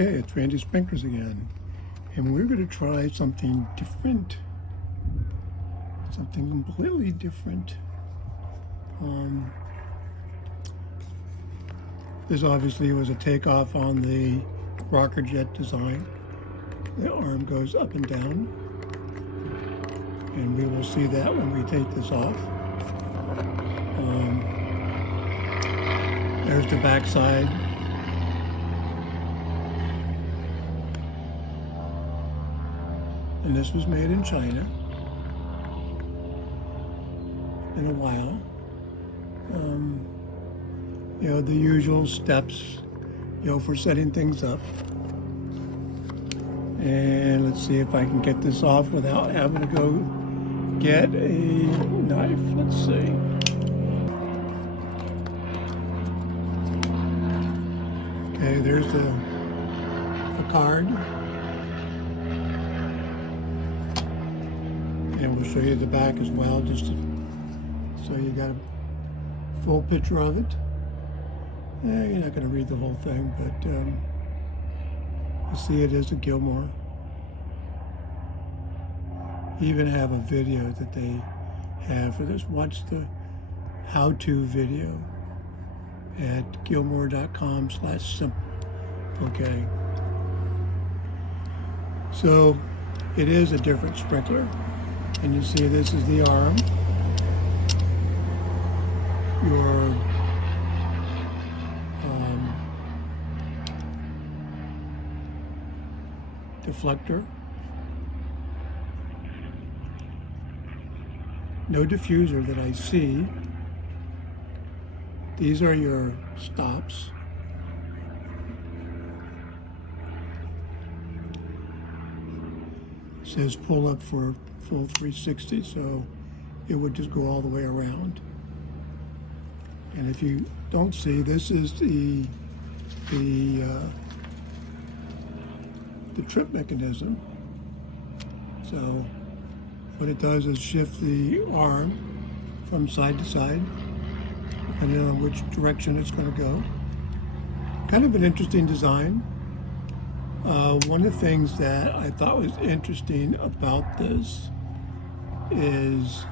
Okay, it's Randy Sprinklers again, and we're going to try something different, something completely different. This obviously was a takeoff on the Rocker Jet design. The arm goes up and down, and we will see that when we take this off. There's the back side. And this was made in China in a while. You know, the usual steps, you know, for setting things up. And let's see if I can get this off without having to go get a knife. Let's see. Okay, there's the card. And we'll show you the back as well, just so you got a full picture of it. You're not going to read the whole thing, but you see it is a Gilmour. You even have a video that they have for this. Watch the how-to video at gilmour.com/simple. Okay. So it is a different sprinkler. And you see this is the arm. Your deflector. No diffuser that I see. These are your stops. It says pull up for full 360, so it would just go all the way around. And if you don't see, this is the trip mechanism. So what it does is shift the arm from side to side, depending on which direction it's going to go. Kind of an interesting design. One of the things that I thought was interesting about this is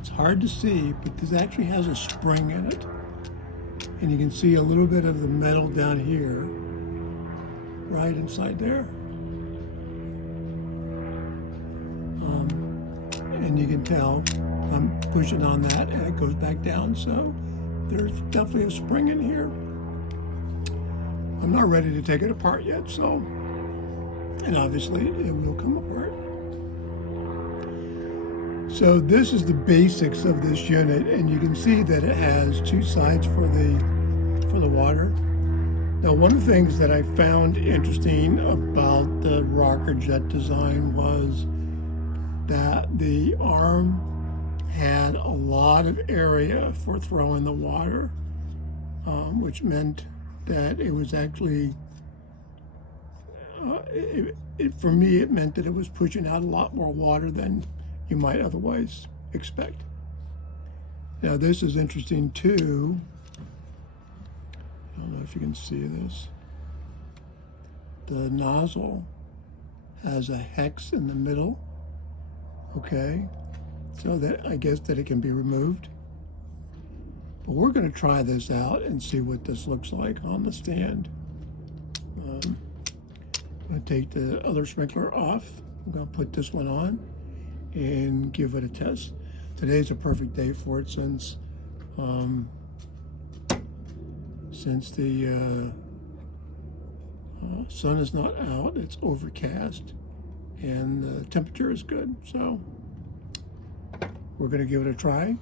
it's hard to see, but this actually has a spring in it. And you can see a little bit of the metal down here, right inside there. And you can tell I'm pushing on that and it goes back down. So there's definitely a spring in here. I'm not ready to take it apart yet, so, and obviously it will come apart. So this is the basics of this unit, and you can see that it has two sides for the water. Now, one of the things that I found interesting about the Rocker Jet design was that the arm had a lot of area for throwing the water, which meant that it was actually, for me, it meant that it was pushing out a lot more water than you might otherwise expect. Now, this is interesting too. I don't know if you can see this. The nozzle has a hex in the middle, okay? So that I guess that it can be removed. But we're going to try this out and see what this looks like on the stand. I'm going to take the other sprinkler off. I'm going to put this one on and give it a test. Today's a perfect day for it since the sun is not out, it's overcast, and the temperature is good. So we're going to give it a try,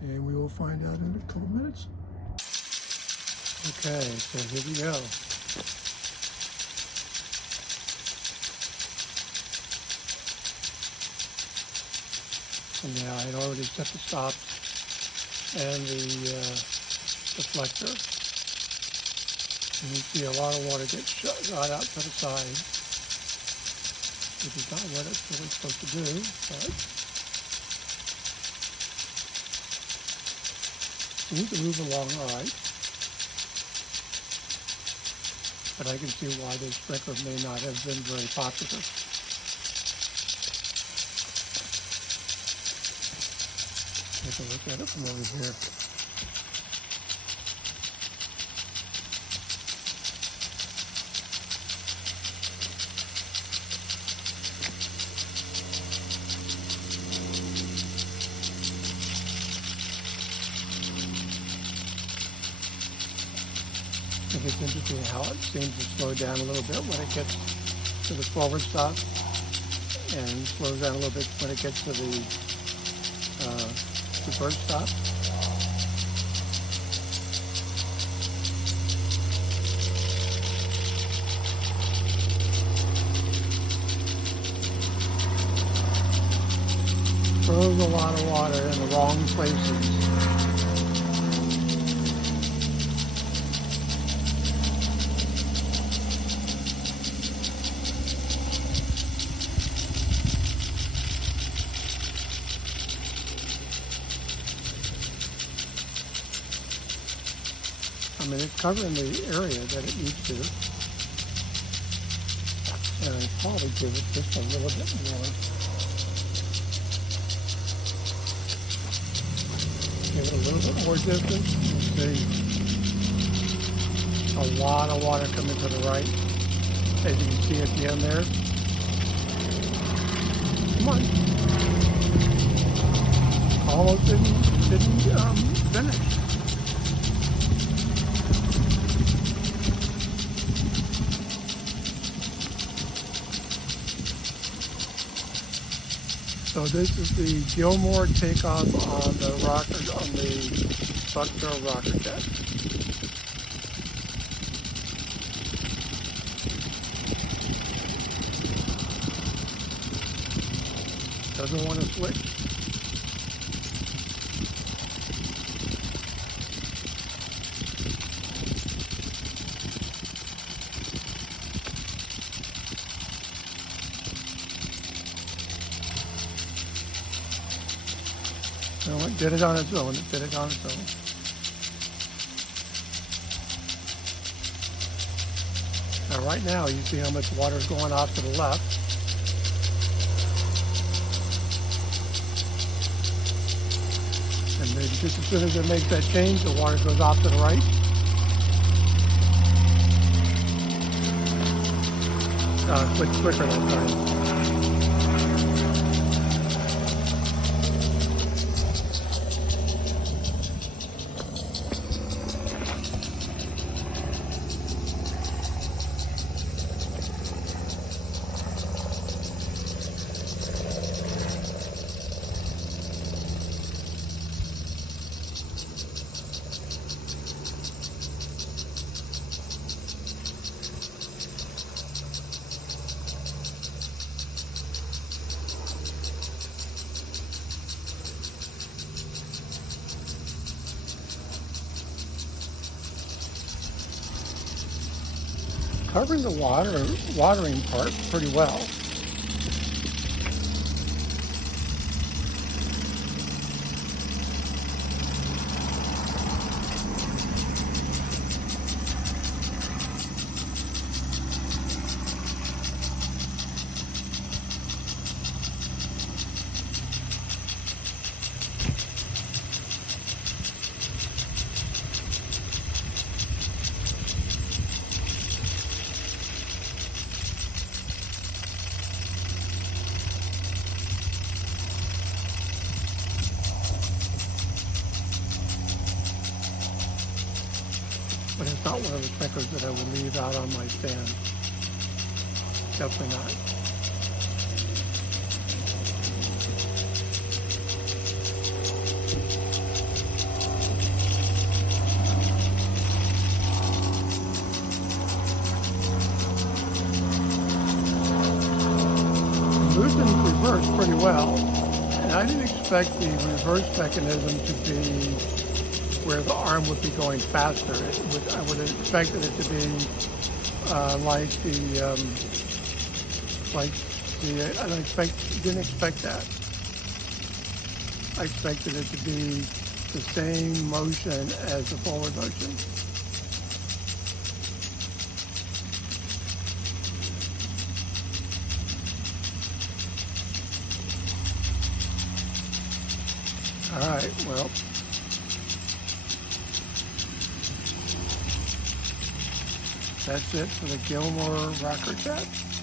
and we will find out in a couple minutes. Okay, so here we go. And now I'd already set the stops and the deflector. And you see a lot of water get shot out to the side, which is not what it's really supposed to do, but seems to move along all right. but I can see why this sprinkler may not have been very popular. Take a look at it from over here. I think it's interesting how it seems to slow down a little bit when it gets to the forward stop, and slows down a little bit when it gets to the reverse stop. Throws a lot of water in the wrong places. I mean, it's covering the area that it needs to. And I'd probably give it just a little bit more. Give it a little bit more distance. You see a lot of water coming to the right. As you can see at the end there. Come on. Almost didn't finish. So this is the Gilmour takeoff on the Buckner Rocker Jet. Doesn't want to switch. No, it did it on its own. It did it on its own. Now right now you see how much water is going off to the left. And maybe just as soon as it makes that change, the water goes off to the right. It's quicker that time. Covering the watering part pretty well. But it's not one of the sprinklers that I would leave out on my stand. Definitely not. It moves in reverse pretty well. And I didn't expect the reverse mechanism to be where the arm would be going faster. I would have expected it to be didn't expect that. I expected it to be the same motion as the forward motion. All right, well, that's it for the Gilmour Rocker Jet.